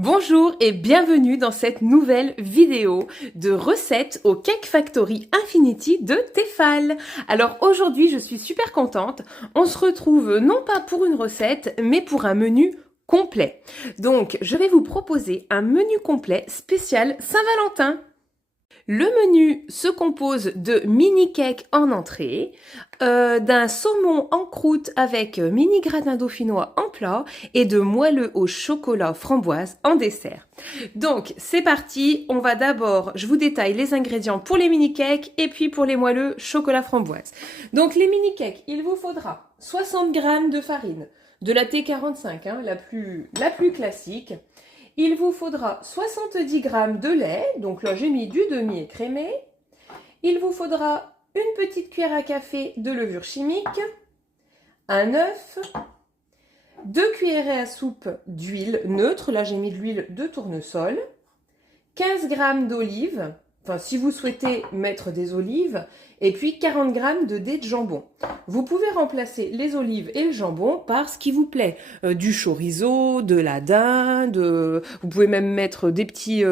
Bonjour et bienvenue dans cette nouvelle vidéo de recettes au Cake Factory Infinity de Tefal. Alors aujourd'hui je suis super contente, on se retrouve non pas pour une recette mais pour un menu complet. Donc je vais vous proposer un menu complet spécial Saint-Valentin. Le menu se compose de mini cake en entrée, d'un saumon en croûte avec mini gratin dauphinois en plat et de moelleux au chocolat framboise en dessert. Donc c'est parti, on va d'abord, je vous détaille les ingrédients pour les mini cakes et puis pour les moelleux chocolat framboise. Donc les mini cakes, il vous faudra 60 g de farine, de la T45, hein, la plus classique. Il vous faudra 70 g de lait, donc là j'ai mis du demi-écrémé. Il vous faudra une petite cuillère à café de levure chimique, un œuf, 2 cuillerées à soupe d'huile neutre, là j'ai mis de l'huile de tournesol, 15 g d'olives, enfin si vous souhaitez mettre des olives, et puis 40 g de dés de jambon. Vous pouvez remplacer les olives et le jambon par ce qui vous plaît. Du chorizo, de la dinde, vous pouvez même mettre des petits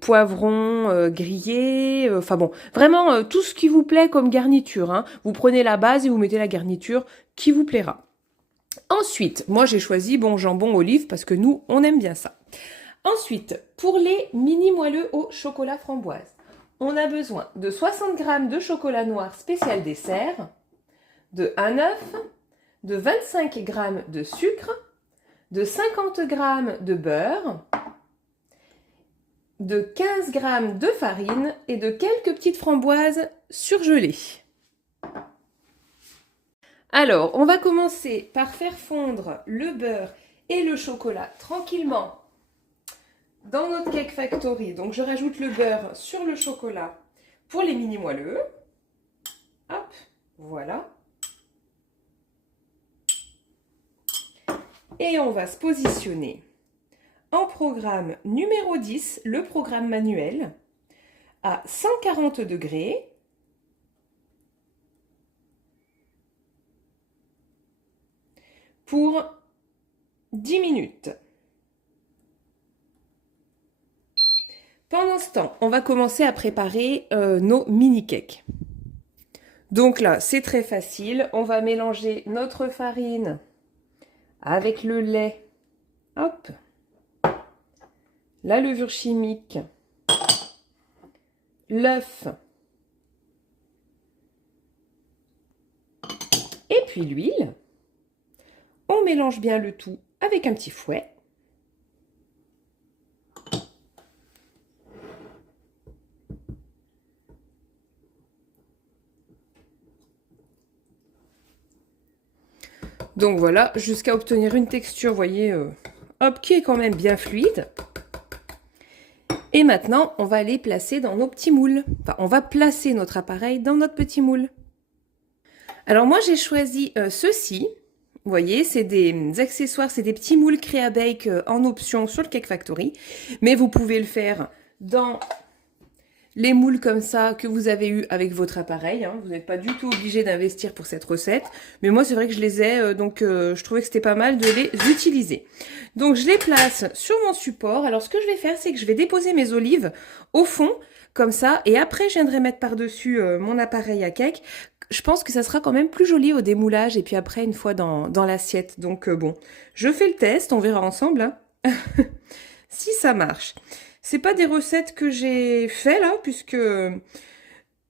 poivrons grillés, enfin bon, vraiment tout ce qui vous plaît comme garniture, hein. Vous prenez la base et vous mettez la garniture qui vous plaira. Ensuite, moi j'ai choisi jambon olive parce que nous on aime bien ça. Ensuite, pour les mini moelleux au chocolat framboise, on a besoin de 60 g de chocolat noir spécial dessert, de un œuf, de 25 g de sucre, de 50 g de beurre, de 15 g de farine et de quelques petites framboises surgelées. Alors, on va commencer par faire fondre le beurre et le chocolat tranquillement dans notre Cake Factory. Donc, je rajoute le beurre sur le chocolat pour les mini moelleux. Hop, voilà. Et on va se positionner en programme numéro 10, le programme manuel, à 140 degrés. Pour 10 minutes. Pendant ce temps, on va commencer à préparer nos mini cakes. Donc là, c'est très facile. On va mélanger notre farine avec le lait. Hop. La levure chimique. L'œuf. Et puis l'huile. On mélange bien le tout avec un petit fouet. Donc voilà, jusqu'à obtenir une texture, vous voyez, hop, qui est quand même bien fluide. Et maintenant, on va les placer dans nos petits moules. Enfin, on va placer notre appareil dans notre petit moule. Alors moi, j'ai choisi ceux-ci. Vous voyez, c'est des accessoires, c'est des petits moules Créabake en option sur le Cake Factory. Mais vous pouvez le faire dans les moules comme ça que vous avez eu avec votre appareil, hein. Vous n'êtes pas du tout obligé d'investir pour cette recette. Mais moi, c'est vrai que je les ai, donc je trouvais que c'était pas mal de les utiliser. Donc, je les place sur mon support. Alors, ce que je vais faire, c'est que je vais déposer mes olives au fond, comme ça. Et après, je viendrai mettre par-dessus mon appareil à cake. Je pense que ça sera quand même plus joli au démoulage. Et puis après, une fois dans l'assiette. Donc, bon, je fais le test. On verra ensemble, hein, si ça marche. C'est pas des recettes que j'ai fait là, puisque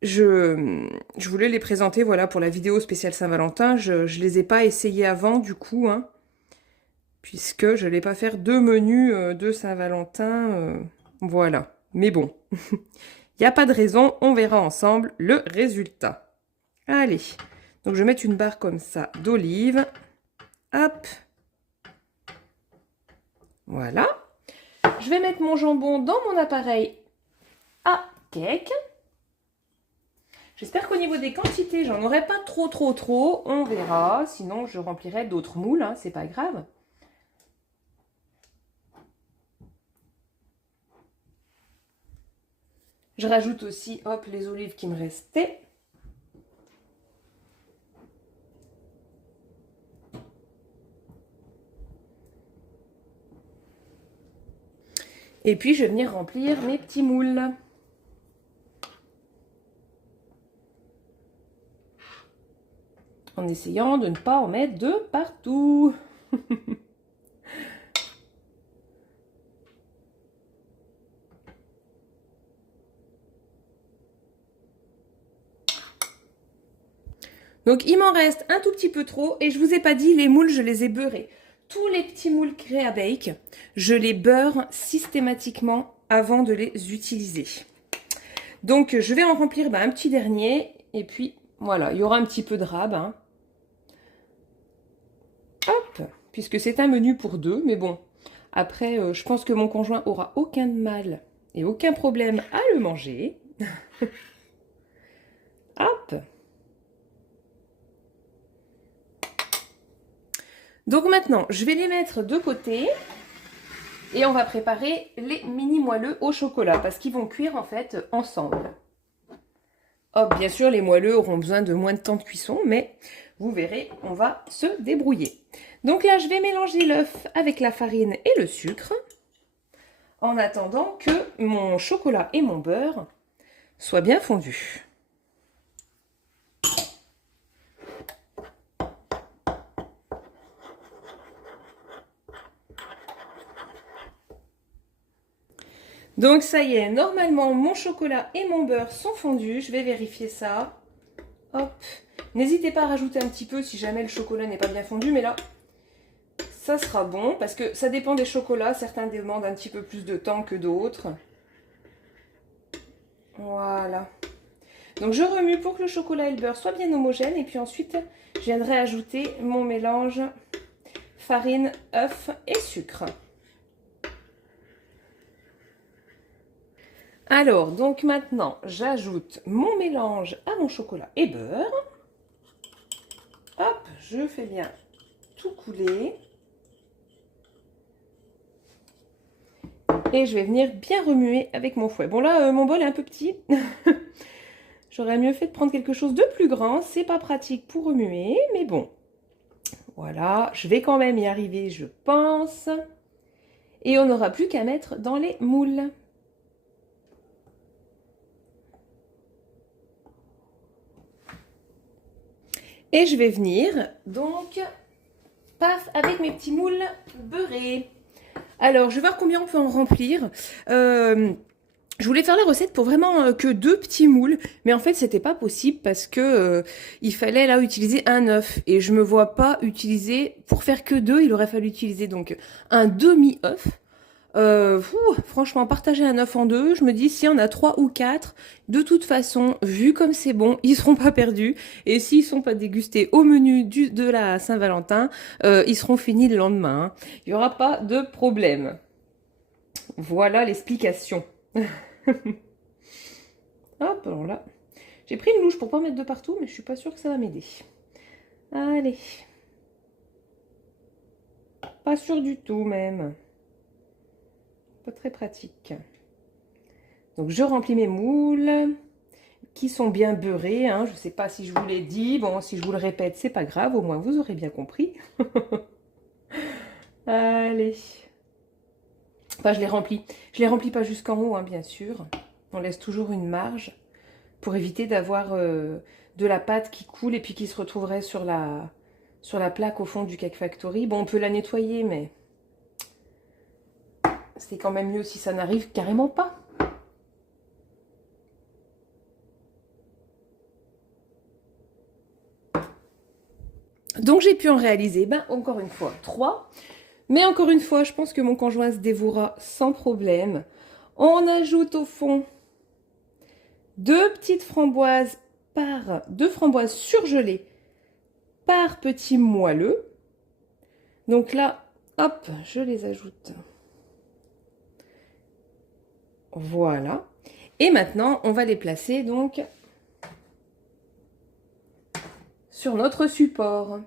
je voulais les présenter, voilà, pour la vidéo spéciale Saint-Valentin. Je les ai pas essayées avant, du coup, hein, puisque je n'allais pas faire deux menus de Saint-Valentin, voilà. Mais bon, il n'y a pas de raison, on verra ensemble le résultat. Allez, donc je vais mettre une barre comme ça d'olive. Hop. Voilà. Je vais mettre mon jambon dans mon appareil à cake. J'espère qu'au niveau des quantités, j'en aurai pas trop. On verra. Sinon, je remplirai d'autres moules, hein, c'est pas grave. Je rajoute aussi, hop, les olives qui me restaient. Et puis, je vais venir remplir mes petits moules. En essayant de ne pas en mettre de partout. Donc, il m'en reste un tout petit peu trop. Et je vous ai pas dit, les moules, je les ai beurrés. Tous les petits moules Créabake, je les beurre systématiquement avant de les utiliser. Donc, je vais en remplir un petit dernier. Et puis, voilà, il y aura un petit peu de rab. Hein. Hop, puisque c'est un menu pour deux. Mais bon, après, je pense que mon conjoint aura aucun mal et aucun problème à le manger. Hop. Donc maintenant, je vais les mettre de côté et on va préparer les mini moelleux au chocolat parce qu'ils vont cuire en fait ensemble. Hop, bien sûr, les moelleux auront besoin de moins de temps de cuisson, mais vous verrez, on va se débrouiller. Donc là, je vais mélanger l'œuf avec la farine et le sucre en attendant que mon chocolat et mon beurre soient bien fondus. Donc ça y est, normalement mon chocolat et mon beurre sont fondus. Je vais vérifier ça. Hop. N'hésitez pas à rajouter un petit peu si jamais le chocolat n'est pas bien fondu. Mais là, ça sera bon parce que ça dépend des chocolats. Certains demandent un petit peu plus de temps que d'autres. Voilà. Donc je remue pour que le chocolat et le beurre soient bien homogènes. Et puis ensuite, je viendrai ajouter mon mélange farine, œuf et sucre. Alors, donc maintenant, j'ajoute mon mélange à mon chocolat et beurre. Hop, je fais bien tout couler. Et je vais venir bien remuer avec mon fouet. Bon là, mon bol est un peu petit. J'aurais mieux fait de prendre quelque chose de plus grand. C'est pas pratique pour remuer, mais bon. Voilà, je vais quand même y arriver, je pense. Et on n'aura plus qu'à mettre dans les moules. Et je vais venir, donc, paf, avec mes petits moules beurrés. Alors, je vais voir combien on peut en remplir. Je voulais faire la recette pour vraiment que 2 petits moules, mais en fait, c'était pas possible parce que il fallait là utiliser un œuf. Et je me vois pas utiliser, pour faire que 2, il aurait fallu utiliser donc un demi-œuf. Franchement, partager un œuf en 2, je me dis si on a 3 ou 4, de toute façon, vu comme c'est bon, ils seront pas perdus. Et s'ils sont pas dégustés au menu de la Saint-Valentin, ils seront finis le lendemain. Hein. Il n'y aura pas de problème. Voilà l'explication. Hop, alors là, j'ai pris une louche pour pas mettre de partout, mais je suis pas sûre que ça va m'aider. Allez. Pas sûr du tout même. Pas très pratique. Donc je remplis mes moules qui sont bien beurrés. Hein. Je ne sais pas si je vous l'ai dit. Bon, si je vous le répète, c'est pas grave. Au moins, vous aurez bien compris. Allez. Enfin, je les remplis. Je les remplis pas jusqu'en haut, hein, bien sûr. On laisse toujours une marge pour éviter d'avoir de la pâte qui coule et puis qui se retrouverait sur la plaque au fond du Cake Factory. Bon, on peut la nettoyer, mais c'est quand même mieux si ça n'arrive carrément pas. Donc j'ai pu en réaliser, encore une fois, 3. Mais encore une fois, je pense que mon conjoint se dévouera sans problème. On ajoute au fond 2 petites framboises par 2 framboises surgelées par petit moelleux. Donc là, hop, je les ajoute. Voilà. Et maintenant, on va les placer donc sur notre support.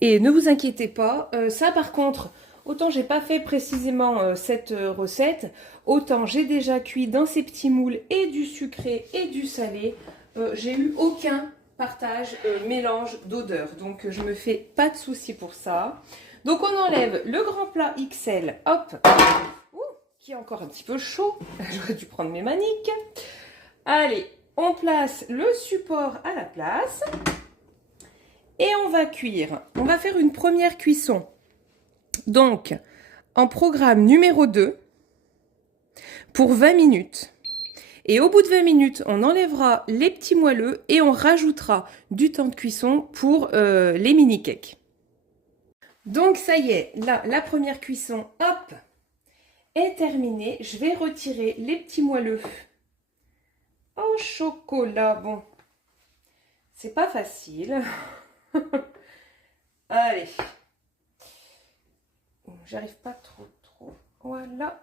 Et ne vous inquiétez pas, ça par contre, autant j'ai pas fait précisément cette recette, autant j'ai déjà cuit dans ces petits moules et du sucré et du salé. J'ai eu aucun partage, mélange d'odeur. Donc je me fais pas de soucis pour ça. Donc on enlève le grand plat XL, hop, qui est encore un petit peu chaud. J'aurais dû prendre mes maniques. Allez, on place le support à la place. Et on va cuire. On va faire une première cuisson. Donc, en programme numéro 2, pour 20 minutes. Et au bout de 20 minutes, on enlèvera les petits moelleux et on rajoutera du temps de cuisson pour les mini cakes. Donc ça y est, là, la première cuisson, hop, est terminée. Je vais retirer les petits moelleux au chocolat. Bon, c'est pas facile. Allez. J'arrive pas trop. Voilà.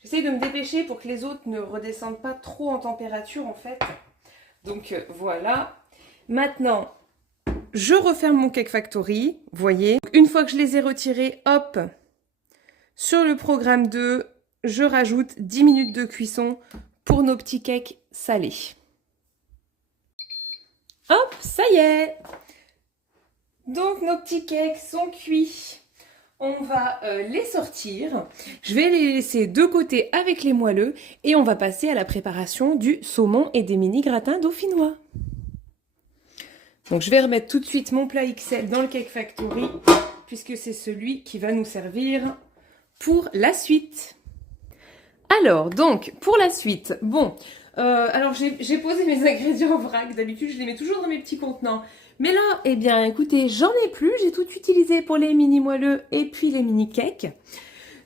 J'essaie de me dépêcher pour que les autres ne redescendent pas trop en température en fait. Donc voilà. Maintenant, je referme mon Cake Factory. Vous voyez. Une fois que je les ai retirés, hop, sur le programme 2, je rajoute 10 minutes de cuisson pour nos petits cakes salés. Hop, ça y est. Donc nos petits cakes sont cuits. On va les sortir. Je vais les laisser de côté avec les moelleux et on va passer à la préparation du saumon et des mini gratins dauphinois. Donc je vais remettre tout de suite mon plat XL dans le Cake Factory puisque c'est celui qui va nous servir pour la suite. Alors donc pour la suite, bon, alors j'ai posé mes ingrédients en vrac. D'habitude je les mets toujours dans mes petits contenants. Mais là, eh bien, écoutez, j'en ai plus. J'ai tout utilisé pour les mini moelleux et puis les mini cakes.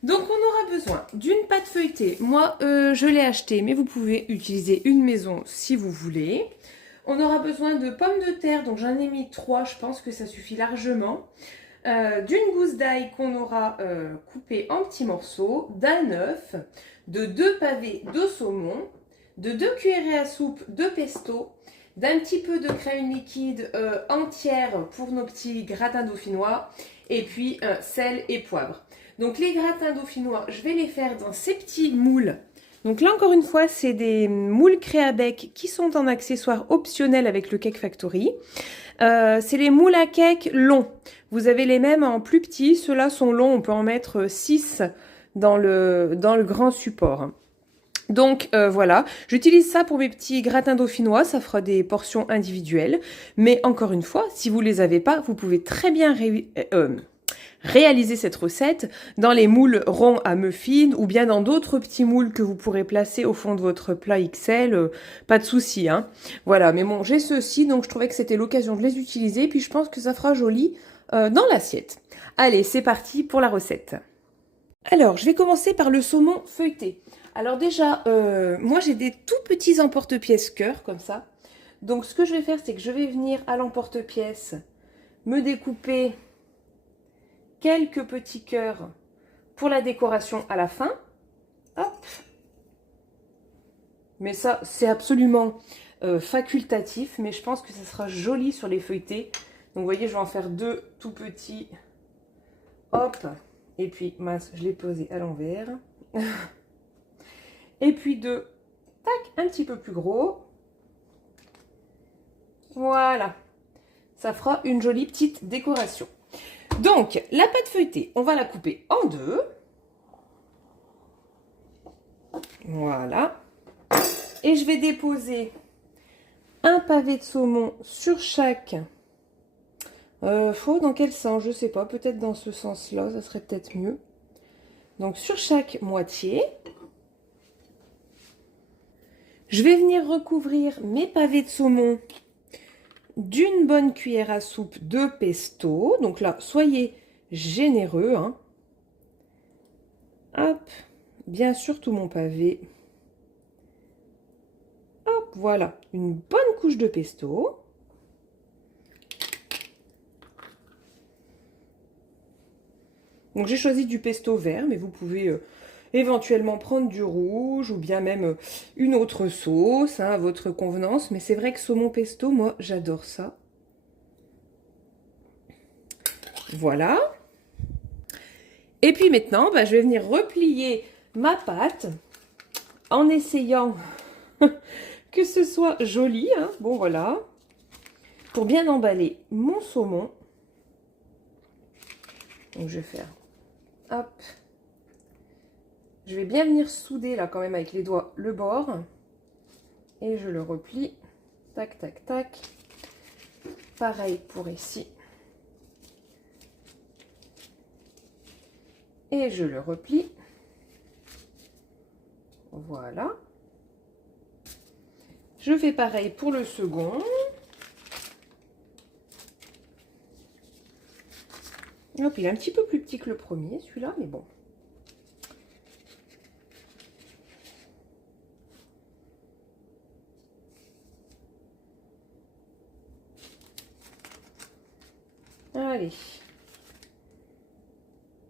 Donc, on aura besoin d'une pâte feuilletée. Moi, je l'ai achetée, mais vous pouvez utiliser une maison si vous voulez. On aura besoin de pommes de terre. Donc, j'en ai mis 3. Je pense que ça suffit largement. D'une gousse d'ail qu'on aura coupée en petits morceaux. D'un œuf. De 2 pavés de saumon. De 2 cuillerées à soupe de pesto. D'un petit peu de crème liquide entière pour nos petits gratins dauphinois et puis sel et poivre. Donc les gratins dauphinois, je vais les faire dans ces petits moules. Donc là encore une fois, c'est des moules Créabec qui sont en accessoire optionnel avec le Cake Factory. C'est les moules à cake longs. Vous avez les mêmes en plus petits, ceux-là sont longs, on peut en mettre 6 dans le grand support. Donc voilà, j'utilise ça pour mes petits gratins dauphinois, ça fera des portions individuelles. Mais encore une fois, si vous ne les avez pas, vous pouvez très bien réaliser cette recette dans les moules ronds à muffins ou bien dans d'autres petits moules que vous pourrez placer au fond de votre plat XL, pas de souci, hein. Voilà, mais bon, j'ai ceux-ci, donc je trouvais que c'était l'occasion de les utiliser, puis je pense que ça fera joli dans l'assiette. Allez, c'est parti pour la recette. Alors, je vais commencer par le saumon feuilleté. Alors déjà, moi j'ai des tout petits emporte-pièces cœur comme ça. Donc ce que je vais faire, c'est que je vais venir à l'emporte-pièce me découper quelques petits cœurs pour la décoration à la fin. Hop. Mais ça, c'est absolument facultatif, mais je pense que ça sera joli sur les feuilletés. Donc vous voyez, je vais en faire 2 tout petits. Hop. Et puis, mince, je l'ai posé à l'envers. Et puis 2, tac, un petit peu plus gros. Voilà. Ça fera une jolie petite décoration. Donc, la pâte feuilletée, on va la couper en 2. Voilà. Et je vais déposer un pavé de saumon sur chaque. Faut dans quel sens? Je sais pas. Peut-être dans ce sens-là, ça serait peut-être mieux. Donc, sur chaque moitié. Je vais venir recouvrir mes pavés de saumon d'une bonne cuillère à soupe de pesto. Donc là, soyez généreux, hein. Hop, bien sûr tout mon pavé. Hop, voilà, une bonne couche de pesto. Donc j'ai choisi du pesto vert, mais vous pouvez éventuellement prendre du rouge ou bien même une autre sauce, hein, à votre convenance. Mais c'est vrai que saumon pesto, moi, j'adore ça. Voilà. Et puis maintenant, bah, je vais venir replier ma pâte en essayant que ce soit joli, hein. Bon, voilà. Pour bien emballer mon saumon. Donc je vais faire, hop. Je vais bien venir souder là quand même avec les doigts le bord. Et je le replie. Tac, tac, tac. Pareil pour ici. Et je le replie. Voilà. Je fais pareil pour le second. Hop, il est un petit peu plus petit que le premier, celui-là, mais bon. Allez.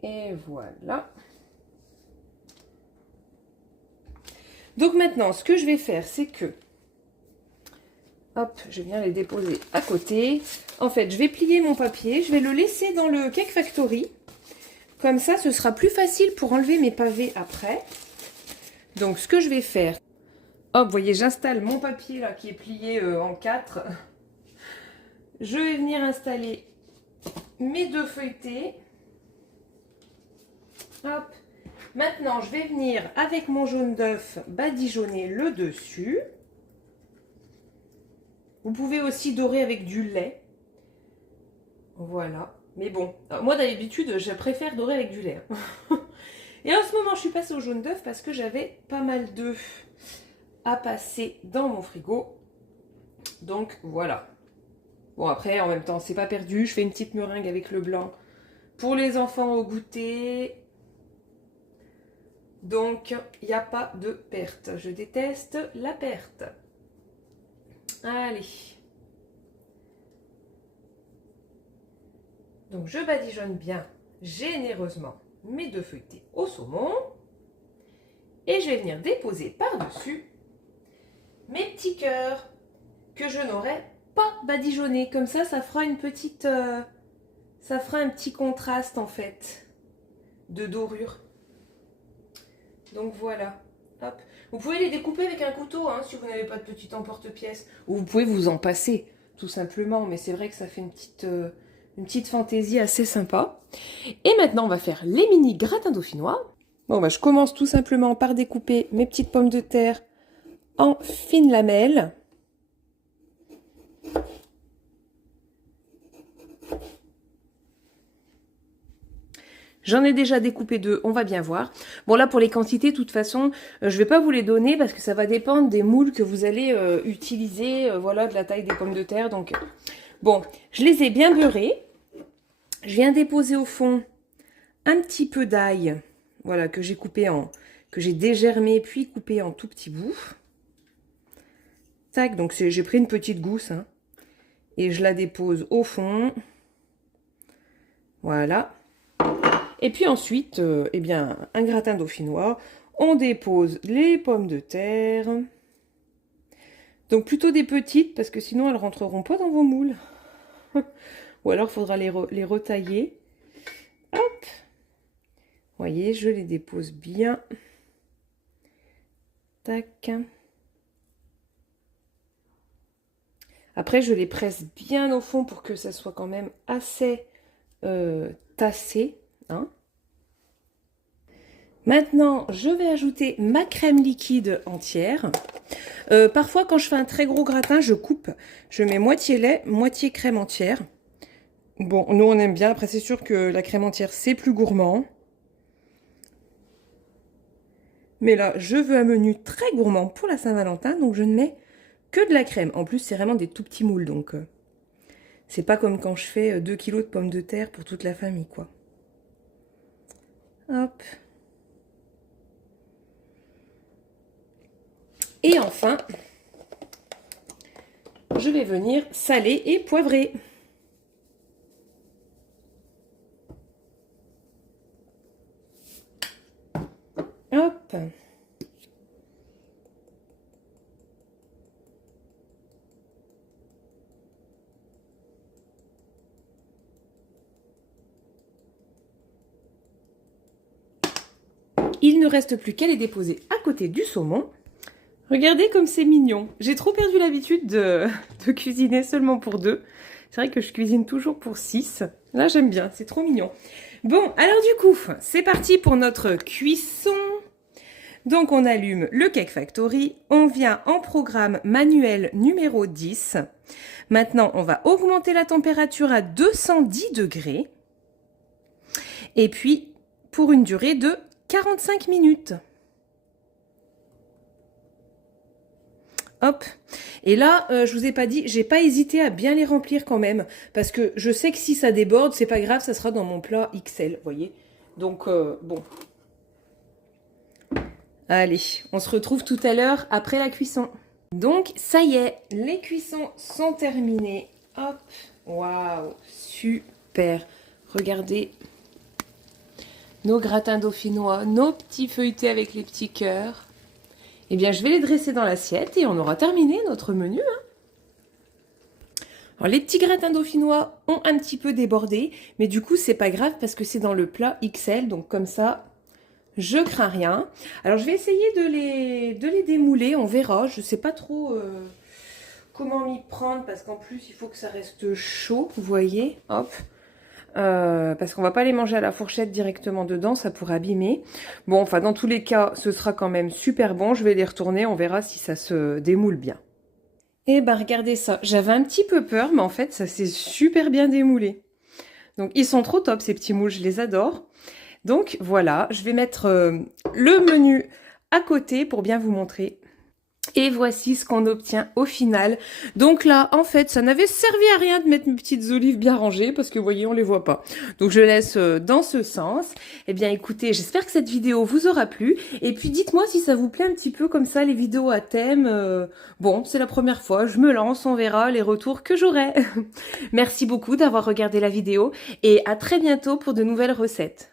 Et voilà. Donc maintenant, ce que je vais faire, c'est que... Hop, je viens les déposer à côté. En fait, je vais plier mon papier. Je vais le laisser dans le Cake Factory. Comme ça, ce sera plus facile pour enlever mes pavés après. Donc, ce que je vais faire... Hop, vous voyez, j'installe mon papier là qui est plié en 4. Je vais venir installer mes 2 feuilletés. Hop. Maintenant, je vais venir avec mon jaune d'œuf badigeonner le dessus. Vous pouvez aussi dorer avec du lait. Voilà. Mais bon, moi d'habitude, je préfère dorer avec du lait. Et en ce moment, je suis passée au jaune d'œuf parce que j'avais pas mal d'œufs à passer dans mon frigo. Donc voilà. Bon, après, en même temps, c'est pas perdu. Je fais une petite meringue avec le blanc pour les enfants au goûter. Donc, il n'y a pas de perte. Je déteste la perte. Allez. Donc, je badigeonne bien généreusement mes 2 feuilletés au saumon. Et je vais venir déposer par-dessus mes petits cœurs que je n'aurais pas badigeonnés. Comme ça, ça fera une petite... ça fera un petit contraste, en fait, de dorure. Donc voilà, hop. Vous pouvez les découper avec un couteau hein, si vous n'avez pas de petit emporte-pièce. Ou vous pouvez vous en passer, tout simplement. Mais c'est vrai que ça fait une petite fantaisie assez sympa. Et maintenant, on va faire les mini gratins dauphinois. Bon, bah, je commence tout simplement par découper mes petites pommes de terre en fines lamelles. J'en ai déjà découpé 2, on va bien voir. Bon là pour les quantités, de toute façon, je vais pas vous les donner parce que ça va dépendre des moules que vous allez utiliser, voilà, de la taille des pommes de terre. Donc bon, je les ai bien beurrés. Je viens déposer au fond un petit peu d'ail, voilà, que j'ai coupé que j'ai dégermé puis coupé en tout petits bouts. Tac, donc j'ai pris une petite gousse, hein, et je la dépose au fond. Voilà. Et puis ensuite, eh bien, un gratin dauphinois, on dépose les pommes de terre. Donc plutôt des petites, parce que sinon elles ne rentreront pas dans vos moules. Ou alors il faudra les retailler. Hop. Vous voyez, je les dépose bien. Tac. Après, je les presse bien au fond pour que ça soit quand même assez tassé. Hein. Maintenant, je vais ajouter ma crème liquide entière. Parfois, quand je fais un très gros gratin, je coupe. Je mets moitié lait, moitié crème entière. Bon, nous, on aime bien. Après, c'est sûr que la crème entière, c'est plus gourmand. Mais là, je veux un menu très gourmand pour la Saint-Valentin, donc je ne mets que de la crème. En plus, c'est vraiment des tout petits moules, donc c'est pas comme quand je fais 2 kg de pommes de terre pour toute la famille, quoi. Hop. Et enfin, je vais venir saler et poivrer. Hop. Il ne reste plus qu'à les déposer à côté du saumon. Regardez comme c'est mignon. J'ai trop perdu l'habitude de cuisiner seulement pour 2. C'est vrai que je cuisine toujours pour 6. Là, j'aime bien, c'est trop mignon. Bon, alors du coup, c'est parti pour notre cuisson. Donc on allume le Cake Factory, on vient en programme manuel numéro 10. Maintenant, on va augmenter la température à 210 degrés. Et puis, pour une durée de 45 minutes. Hop. Et là, je vous ai pas dit, j'ai pas hésité à bien les remplir quand même, parce que je sais que si ça déborde, c'est pas grave, ça sera dans mon plat XL, vous voyez. Donc, bon. Allez, on se retrouve tout à l'heure après la cuisson. Donc, ça y est, les cuissons sont terminées. Hop, waouh, super. Regardez nos gratins dauphinois, nos petits feuilletés avec les petits cœurs. Eh bien, je vais les dresser dans l'assiette et on aura terminé notre menu. Alors, les petits gratins dauphinois ont un petit peu débordé, mais du coup, c'est pas grave parce que c'est dans le plat XL, donc comme ça, je crains rien. Alors, je vais essayer de les démouler, on verra. Je sais pas trop comment m'y prendre parce qu'en plus, il faut que ça reste chaud, vous voyez. Hop. Parce qu'on va pas les manger à la fourchette directement dedans, ça pourrait abîmer. Bon, enfin, dans tous les cas, ce sera quand même super bon. Je vais les retourner, on verra si ça se démoule bien. Eh ben, regardez ça. J'avais un petit peu peur, mais en fait, ça s'est super bien démoulé. Donc, ils sont trop top, ces petits moules, je les adore. Donc, voilà, je vais mettre le menu à côté pour bien vous montrer. Et voici ce qu'on obtient au final. Donc là, en fait, ça n'avait servi à rien de mettre mes petites olives bien rangées parce que, vous voyez, on les voit pas. Donc, je laisse dans ce sens. Eh bien, écoutez, j'espère que cette vidéo vous aura plu. Et puis, dites-moi si ça vous plaît un petit peu comme ça, les vidéos à thème. Bon, c'est la première fois, je me lance, on verra les retours que j'aurai. Merci beaucoup d'avoir regardé la vidéo et à très bientôt pour de nouvelles recettes.